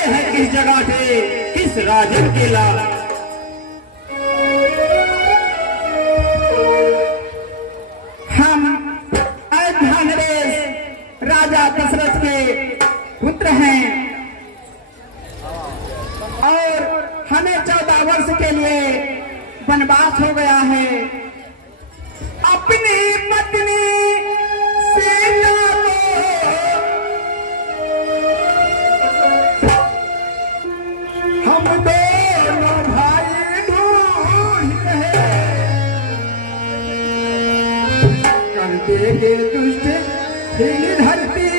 आए हैं किस जगह से, किस राजन के लाल। हम अयोध्या नरेश राजा दशरथ के पुत्र हैं और हमें 14 वर्ष के लिए वनवास हो गया है। अपनी पत्नी सीता को हम दोनों भाई ढूंढ रहे, कर देंगे दुष्ट हिल धरती,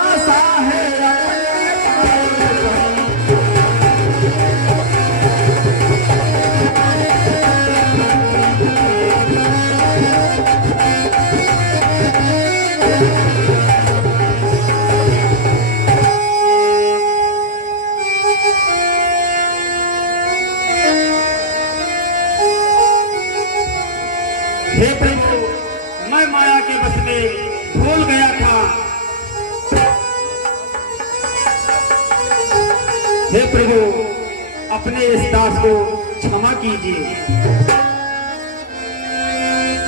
आशा है हे प्रभु, मैं माया के बस में भूल गया था। हे प्रभु, अपने इस दास को क्षमा कीजिए।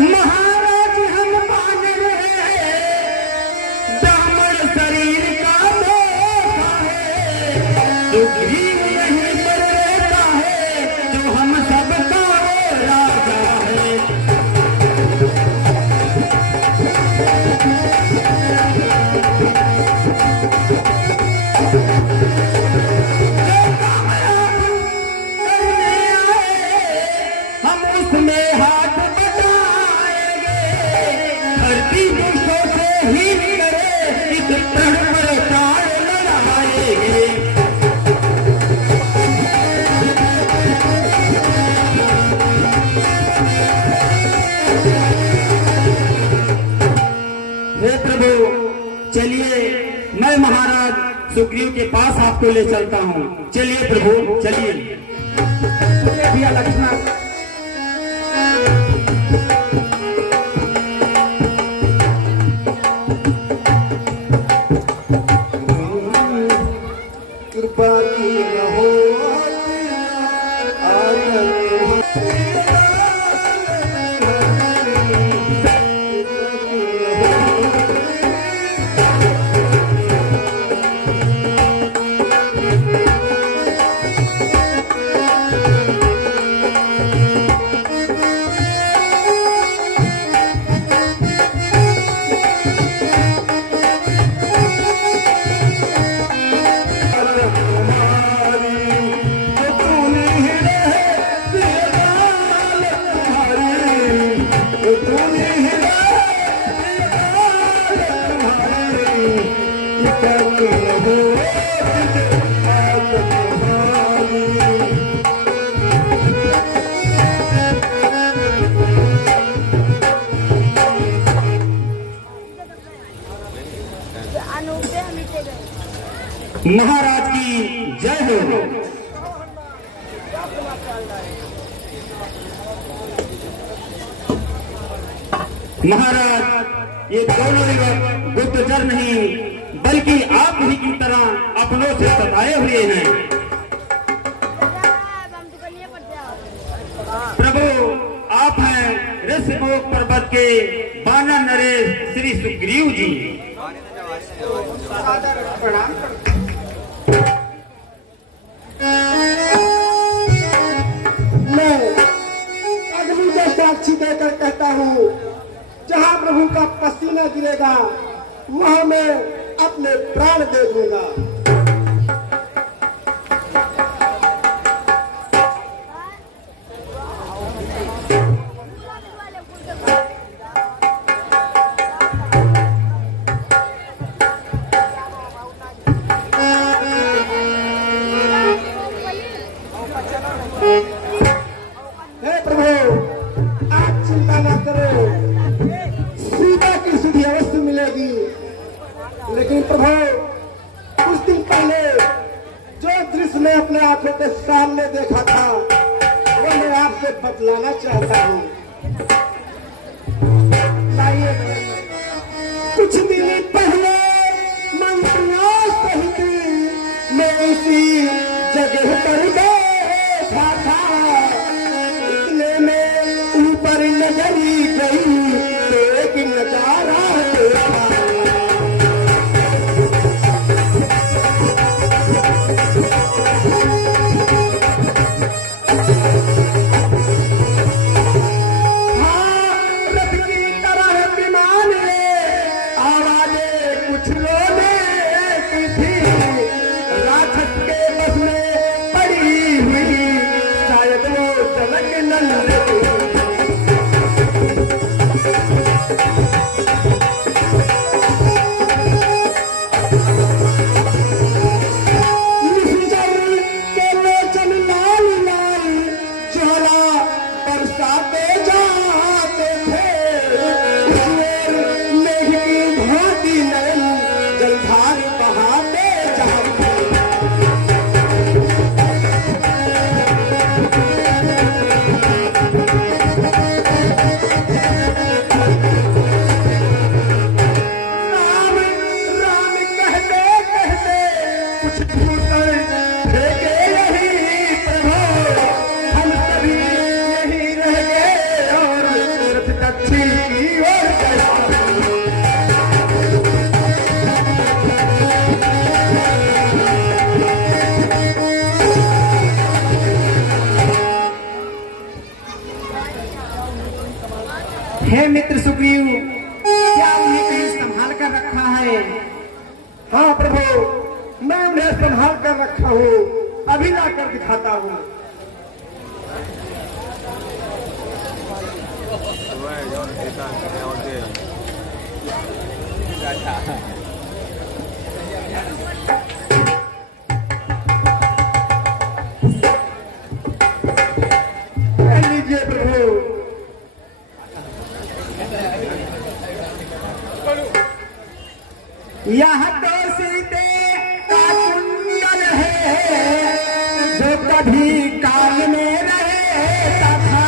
महाराज हम मान रहे, ब्राह्मण शरीर का धोखा है, दुखी नहीं करता है, जो हम सबका राजा है। हम उसमें हाथ बटाएंगे, धरती दुष्टों से ही करे, इस प्रण पर प्राण लड़ाएंगे। हे प्रभु, चलिए मैं महाराज सुग्रीव के पास आपको ले चलता हूँ। चलिए प्रभु, चलिए। भैया लक्ष्मण, कृपा की रहो महाराज की जय हो। महाराज, ये दोनों युवक गुप्तचर नहीं बल्कि आप ही की तरह अपनों से सताए हुए हैं। प्रभु, आप हैं ऋषिमुख पर्वत के वानर नरेश श्री सुग्रीव जी। प्रणाम। मैं अग्नि के साक्षी देकर कहता हूँ, जहाँ प्रभु का पसीना गिरेगा वहाँ मैं अपने प्राण दे दूंगा। हे प्रभु, आप चिंता न करो, सीता की सुधि अवश्य मिलेगी। लेकिन प्रभु, कुछ दिन पहले जो दृश्य मैं अपने आंखों के सामने देखा था वो मैं आपसे बतलाना चाहता हूँ। कुछ दिन पहले मंत्रियों सहित जलधार बहाते जहाँ राम राम कहते कहते कुछ भूतल फेंके यही प्रभु, हम सभी यही रह गए और रथ दक्षिण की ओर गया। हे मित्र सुग्रीव, क्या उन्हें कहीं संभाल कर रखा है? हाँ प्रभु, मैं उन्हें संभाल कर रखा हूँ, अभी लाकर दिखाता हूँ। लीजिए प्रभु। यह तो सीते का कुंडल है, जो कभी काल में रहता था,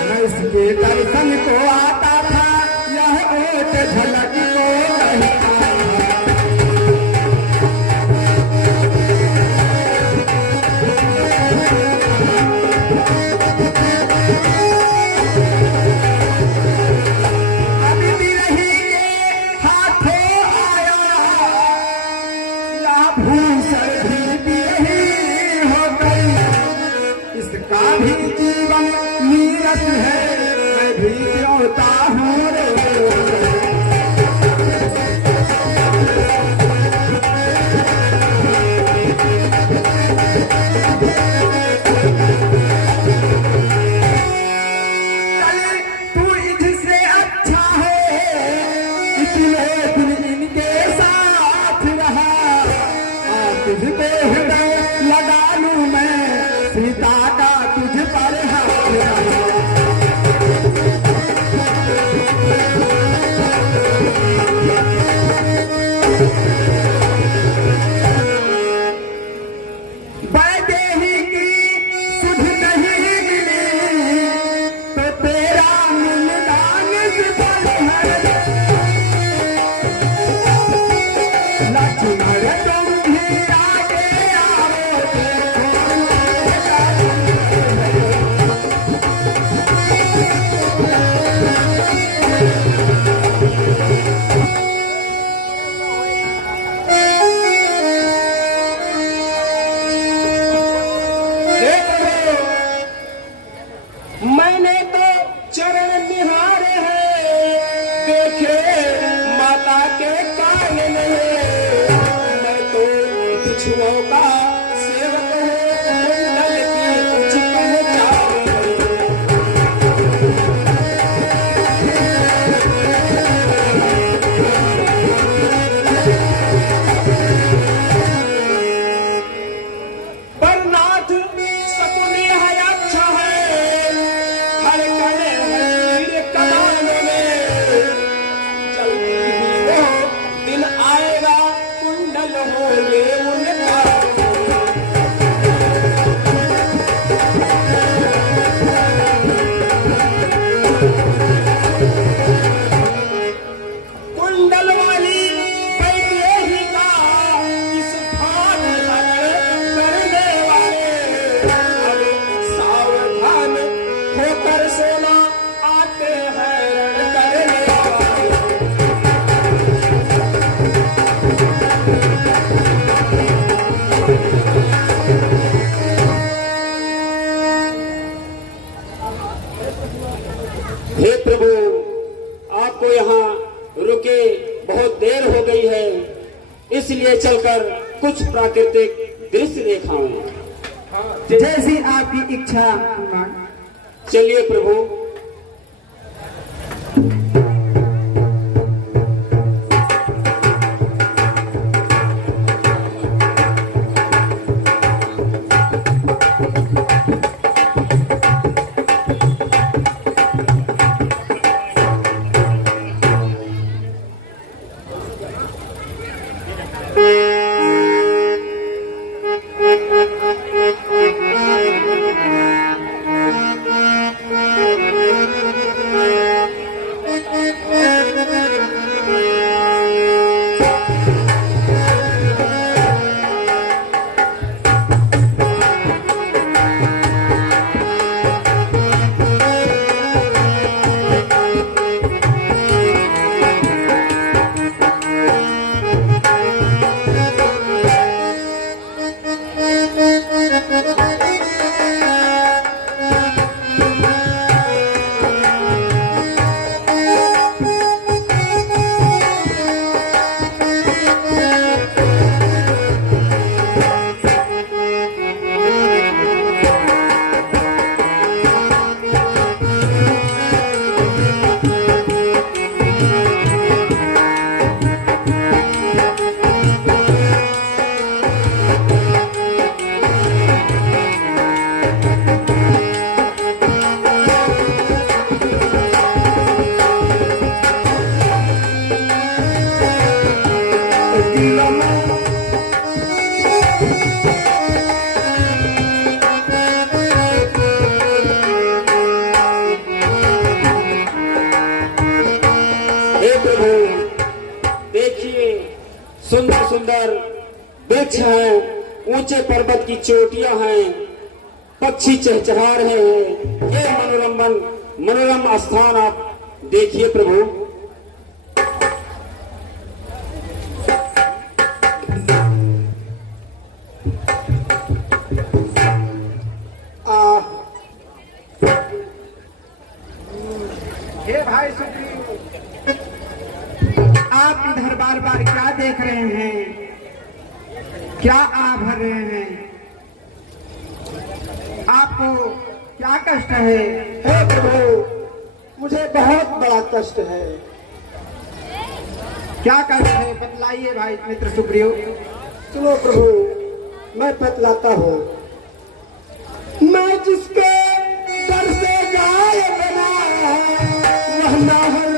मैं इसके दर्शन को आता था, यह ओट झलक को कहता। अभी भी रही के हाथों भूषण भी यही हो गई, इसका भी जीवन नीरस है, मैं भी न्योता हूँ रे। चले तू इनसे अच्छा है, इतने दिन इनके साथ रहा, तुझ पे हृदय लगा लूं मैं, सीता का तुझ पर हाथ रहा। वैदेही की सुध नहीं मिली, तो तेरा मिलना निष्फल है। लक्ष्मण तुम भी आगे आओ, मैंने तो चरण निहारे हैं, देखे माता के कान नहीं, मैं तो बिछुओं का सेवक हूँ, कुंडल की कुछ पहचान नहीं। पर नाथ सकुनी है अच्छा है, हर कले है कदान में, जल्दी ही वो दिन आएगा, कुंडल होंगे उनका। कुंडल वाली वैदेही का इस भाग करने वाले, अब सावधान होकर सोना, आते हैं रण करने वाले। हे प्रभु, आपको यहाँ रुके बहुत देर हो गई है, इसलिए चलकर कुछ प्राकृतिक दृश्य दिखाऊं। जैसी आपकी इच्छा। चलिए प्रभु। हे प्रभु, देखिए सुंदर सुंदर वृक्ष हैं, ऊंचे पर्वत की चोटियां हैं, पक्षी चहचहा रहे हैं। ये मनोरम स्थान आप देखिए प्रभु। हे भाई सुग्रीव, आप इधर बार बार क्या देख रहे हैं? क्या आ भर रहे हैं? आपको क्या कष्ट है? हे प्रभु, मुझे बहुत बड़ा कष्ट है। क्या कष्ट है बतलाइए भाई मित्र सुग्रीव। सुनो प्रभु, मैं बतलाता हूँ। मैं जिसके दर से गाय बना, वह नाहर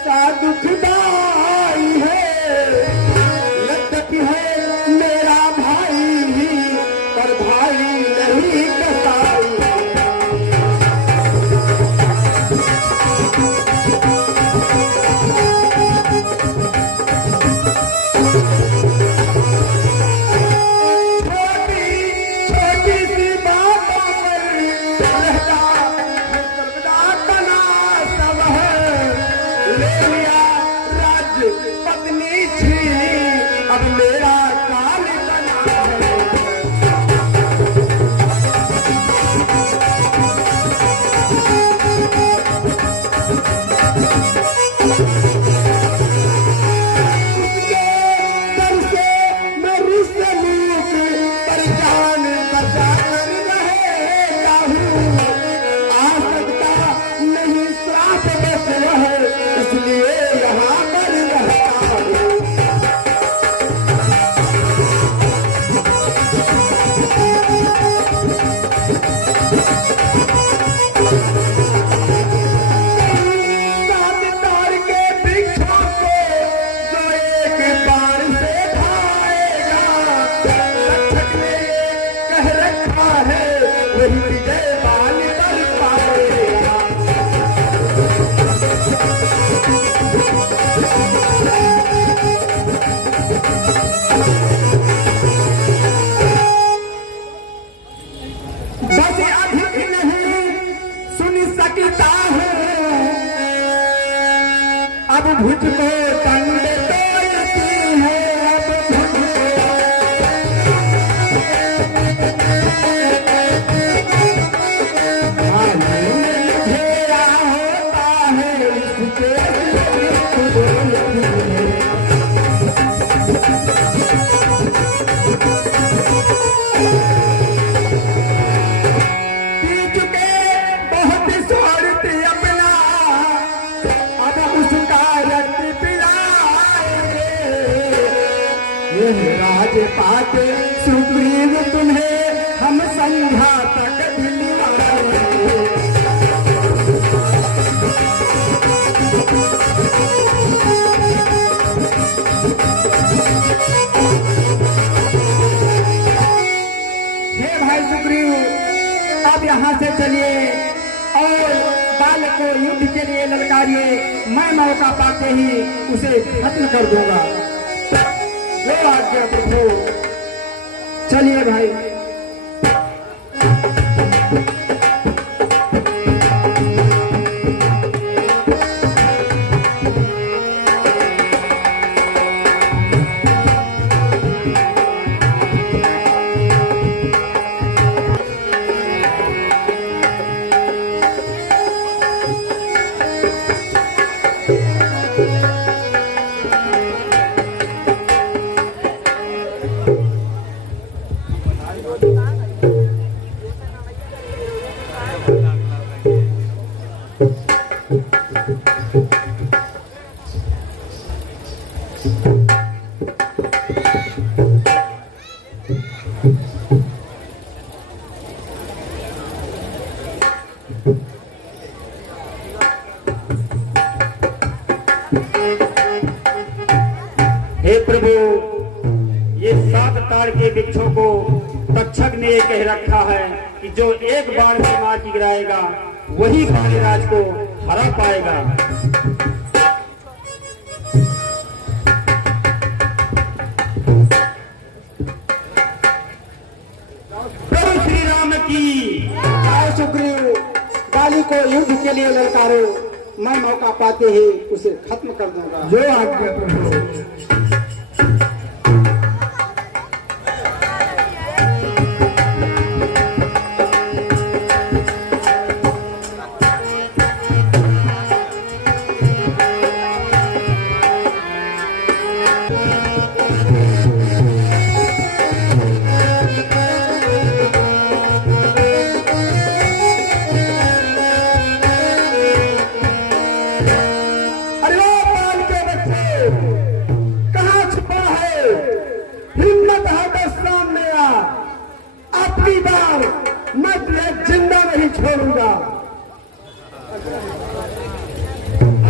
सा दुखदाई है। यद्यपि है मेरा भाई, पर भाई नहीं कसाई। छोटी सी बातों पर रहता सर्वदा तनाव सब है। ले लिया राज्य पत्नी छीनी, अब मेरा काल बना है। उसके दर से मैं रुसलूक पर जान बचा कर रहेगा हूँ। आ सकता नहीं श्राप बस वह, इसलिए यहाँ पर रहता हूँ। सात तार के वृक्षों को जो एक बार से खाएगा, रक्षक ने कह रखा है वही विजय बाल पर पाएगा। बस अधिक नहीं सुन सकता हूँ, अब भुज को दंड तोड़ती है। अब भुज को मालूम घेरा होता है इसके पी चुके बहुत स्वार्थ अपना, अब उसका रक्त पिलाएंगे। यह राज पाके सुग्रीव तुम्हें हम संध्या तक दिलवाएंगे। यहाँ से चलिए और बाल को युद्ध के लिए ललकारिए, मैं मौका पाते ही उसे खत्म कर दूंगा। लो आज्ञा प्रभु, चलिए भाई। हे प्रभु, ये 7 ताड़ के वृक्षों को तक्षक ने ये कह रखा है कि जो एक बार में मार के गिराएगा वही कालीराज को हरा पाएगा। प्रभु श्री राम की। आओ सुग्रीव, बाली को युद्ध के लिए ललकारो, मैं मौका पाते ही उसे खत्म कर दूंगा। जो आज्ञा प्रभु। छोड़ूंगा।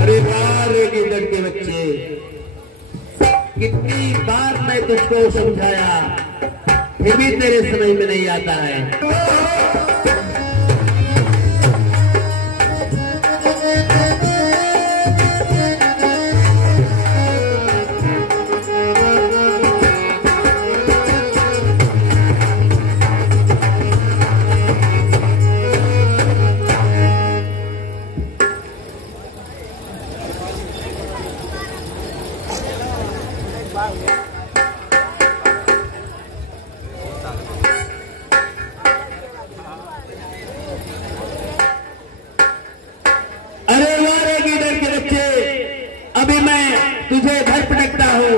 अरे वाह रे गिद्दड़ के बच्चे, कितनी बार मैं तुझको समझाया, फिर भी तेरे समझ में नहीं आता है। अरे वाह रे गिद्दड़ के बच्चे, अभी मैं तुझे घर पटकता हूँ।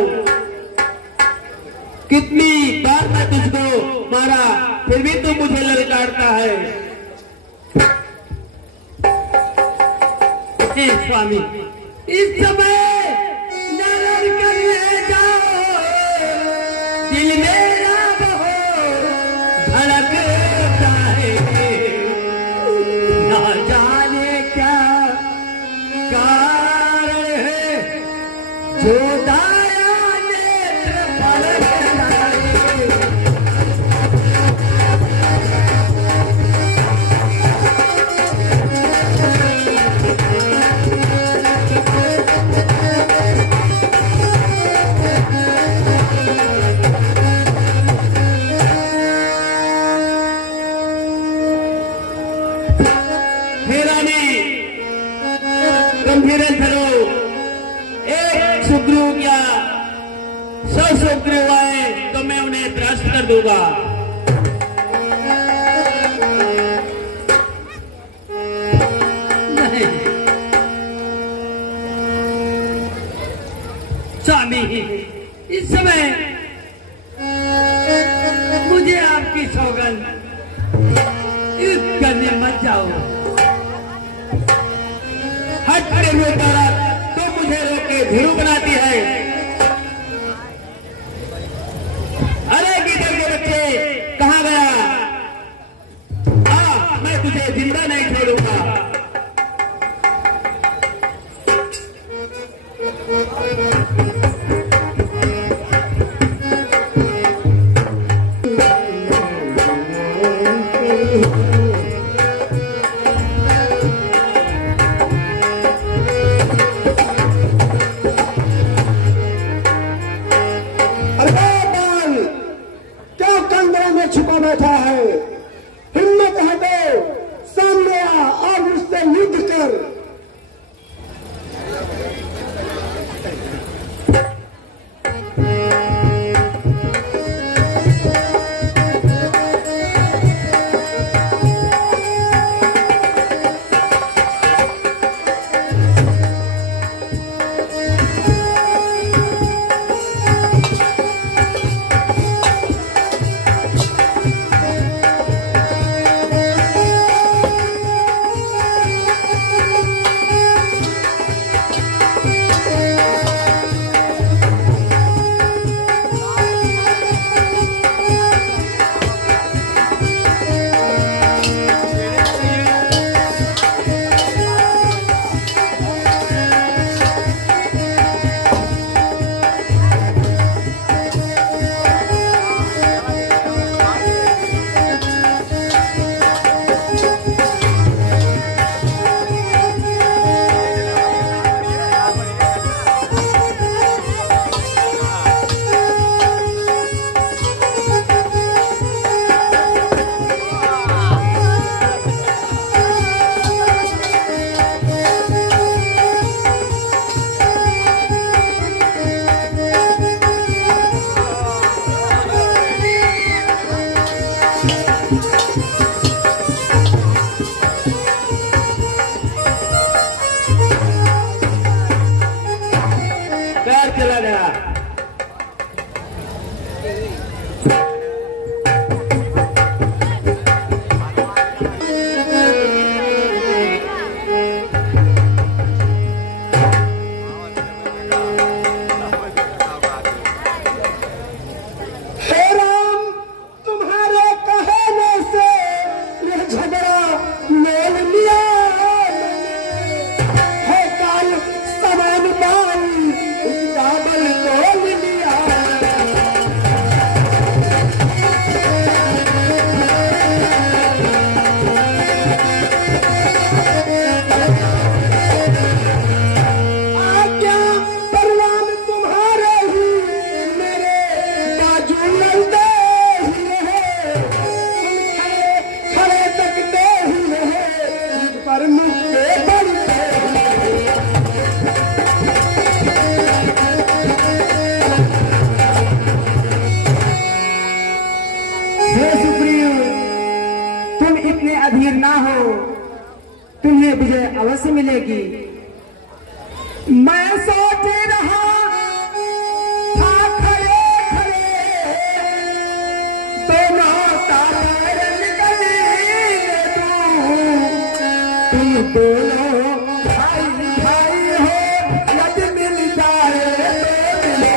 कितनी बार मैं तुझको मारा, फिर भी तू मुझे ललकारता है। हे स्वामी, इस समय नरक कर ले जाओ, दिल मेरा बहुत धड़कता है। ना जाने क्या कारण है जो दाया नेत्र फलकता है। हे रानी, गंभीर धरो, एक सुग्रीव क्या 100 सुग्रीव आए तो मैं उन्हें त्रास्त कर दूंगा। नहीं स्वामी, इस समय मुझे आपकी सौगंध युद्ध करने मत जाओ। हट खड़े हुए तारा तो मुझे रोके भीरू बनाती है। अरे गिद्दड़ के बच्चे, कहाँ गया? मैं तुझे जिंदा नहीं छोड़ूंगा। बैठा है, हिम्मत है तो सामने आ और मुझसे युद्ध कर। पैर चला गया। हे राम, तुम्हारे कहने से यह झगड़ा मोल लिया मैंने। है काल समान बाई उसका बल तोल लिया। आज्ञा परवान तुम्हारे ही, मेरे बाजू लड़ते ही रहे। तुम खड़े तकते ही रहे, मुझ पर मुक्के पड़ते ही रहे। हे सुग्रीव, तुम इतने अधीर ना हो, तुम्हें विजय अवश्य मिलेगी। मैं सोच रहा था खड़े खड़े दोनों तारे निकले तुम दोनों भाई भाई हो, यदि मिल जाए तो मिले।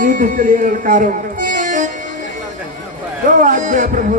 युद्ध के लिए ललकारो। जो आज्ञा प्रभु।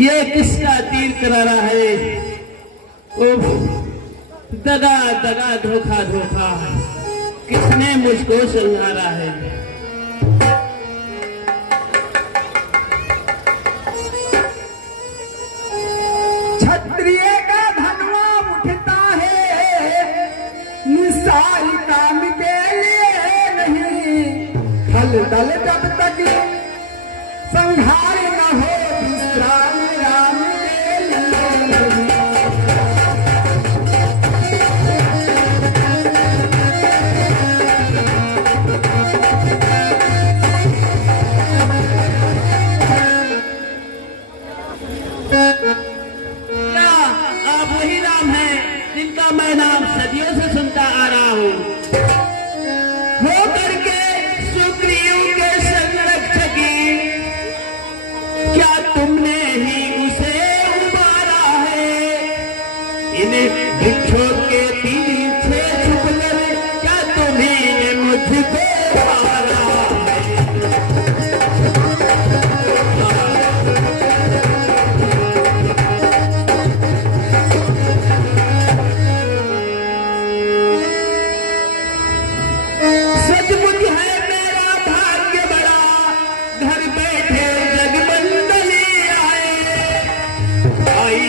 ये किसका तीर करारा है? उफ, दगा दगा धोखा धोखा, किसने मुझको संहारा है? क्षत्रिय का धनवा उठता है निसाई काम के लिए नहीं, फल दल जब तक संहार न हो विश्राम राम के लिए नहीं। क्या आप वही राम हैं जिनका मैं नाम सदियों से सुनता आ रहा हूँ? हो करके सुग्रीव के संरक्षकी, क्या तुमने ही उसे उबारा है? इन वृक्षों के पीछे छुपकर क्या तुम्हें मुझको मारा है? सचमुच है मेरा भाग्य बड़ा, घर बैठे जगबंदनी आए। भाई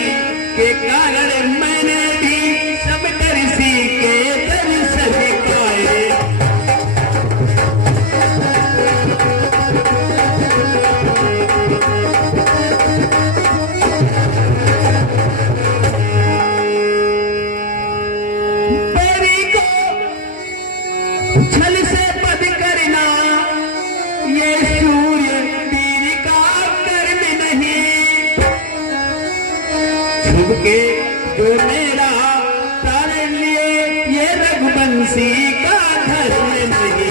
के कारण मैंने भी सब दर्शी के दर्शन पाए। परी को छल से पद करना, ये सूर्य वीर का कर्म नहीं। छुप के जो मेरा प्राण लिए, ये रघुवंशी का धर्म नहीं।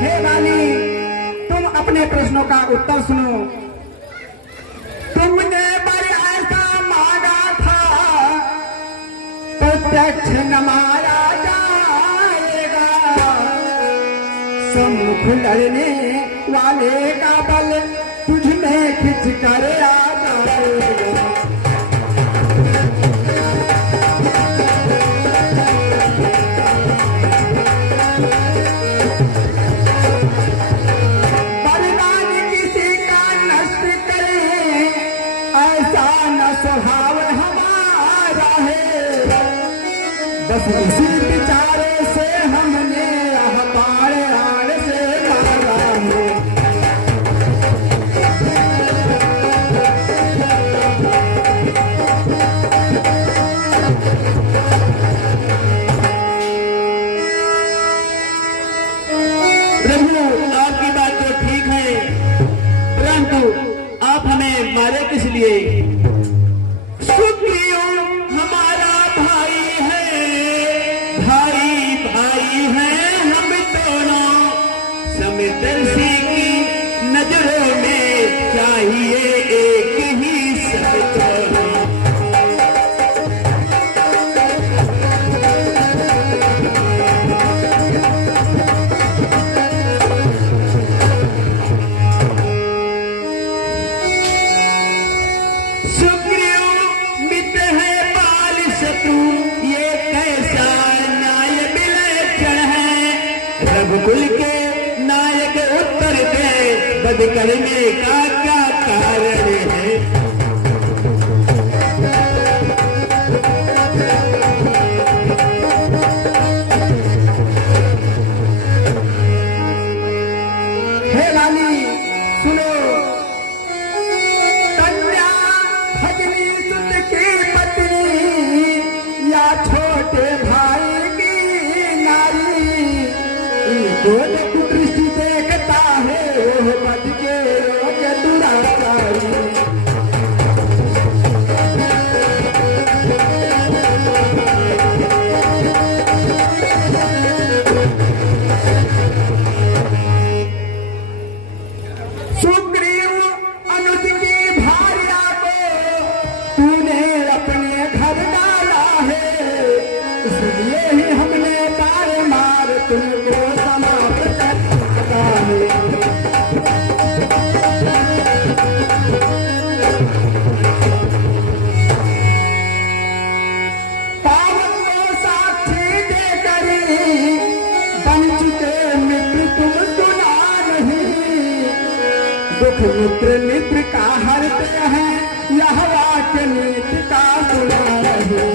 हे रानी, तुम अपने प्रश्नों का उत्तर सुनो। तुमने बड़े ऐसा मांगा था, प्रत्यक्ष न मारा जाएगा। सम्मुख लड़ने वाले का बल तुझ में खिंच कर आ जाएगा। बलिदान किसी का नष्ट करे, ऐसा न स्वभाव हमारा है। बस इसी विचारे से हमने यह पार आड़ से मारा है। प्रभु, आपकी बात तो ठीक है, परंतु आप हमें मारे किस लिए? सुग्रीव हमारा भाई है, भाई भाई हैं हम दोनों। समदर्शी की नजरों में चाहिए एक ही समतोला। सुग्रीव मित्र है बाल शत्रु, ये कैसा न्याय विलक्षण है। रघुकुल के नायक उत्तर दे, बद करने का क्या कारण है? हे रानी, सुनो। कन्या भगनी सुत की पत्नी, या छोटे भाई की नारी, इनको जो कुदृष्टि देखता है, वो बच के रोग दुराचारी। सुग्रीव अनुज की भार्या को तूने अपने घर डाला है। दुख मित्र मित्र का हरते हैं, यह वाक्य नीति का सुना रहे।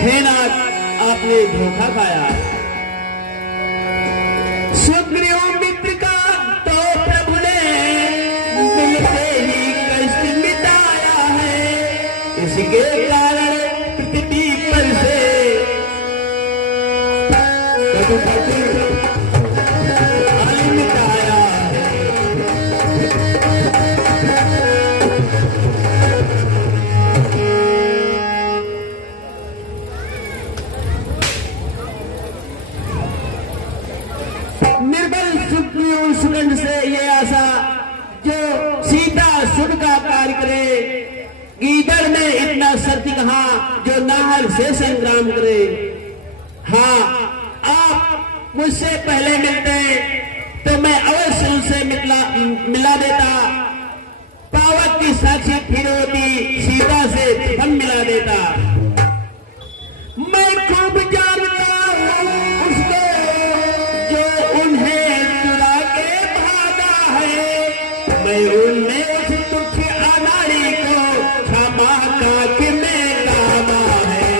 हे नाथ, आपने धोखा खाया। सुग्रीव मित्र का तो प्रभु ने मिलते ही कष्ट मिटाया है, इसके कारण पृथ्वी पर से अन्न मिटाया है। निर्बल सुग्रीव सुगंध से ये आशा जो सीता सुन का कार्य करे, गीदड़ में इतना शक्ति कहाँ जो नाहर से संग्राम करे। हाँ, आप मुझसे पहले मिलते तो मैं अवश्य उनसे मिला देता, पावक की साक्षी फिर होती, सीता से हम मिला देता। मैं खूब जानता हूँ उसको जो उन्हें चुरा के भागा है, मैं उनमें उस तुच्छ अनाड़ी को क्षमा काके में कामा है।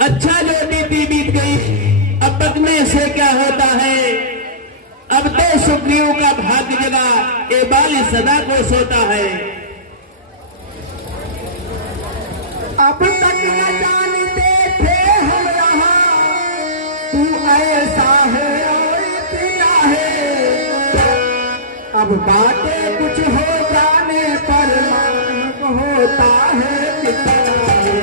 अच्छा जो बीती बीत गई, अब बदमे से क्या होता है। अब तो सुग्रीव का भाग्य जगा, ये बाली सदा को सोता है। अब तक न जानते थे हम यहाँ, तू ऐसा है और इतना है। अब बातें कुछ हो जाने पर मालूम होता है कितना है।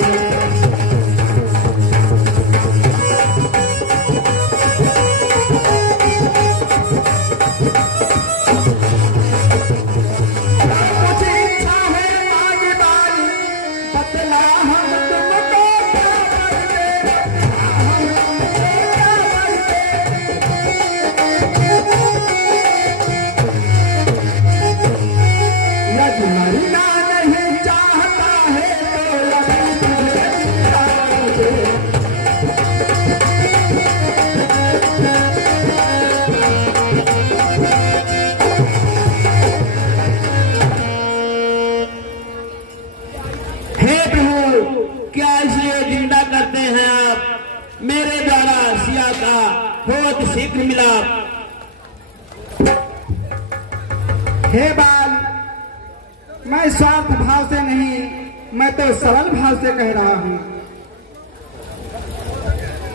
हे प्रभु, क्या इसलिए जिंदा करते हैं आप, मेरे द्वारा सिया का बहुत शीघ्र मिलाप। हे बाल, मैं स्वार्थ भाव से नहीं, मैं तो सरल भाव से कह रहा हूँ।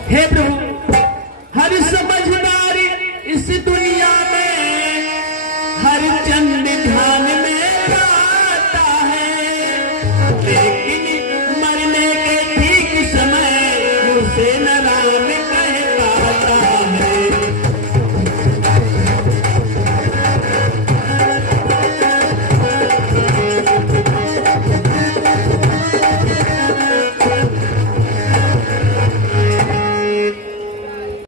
हे प्रभु, हर समझदारी इस दुनिया में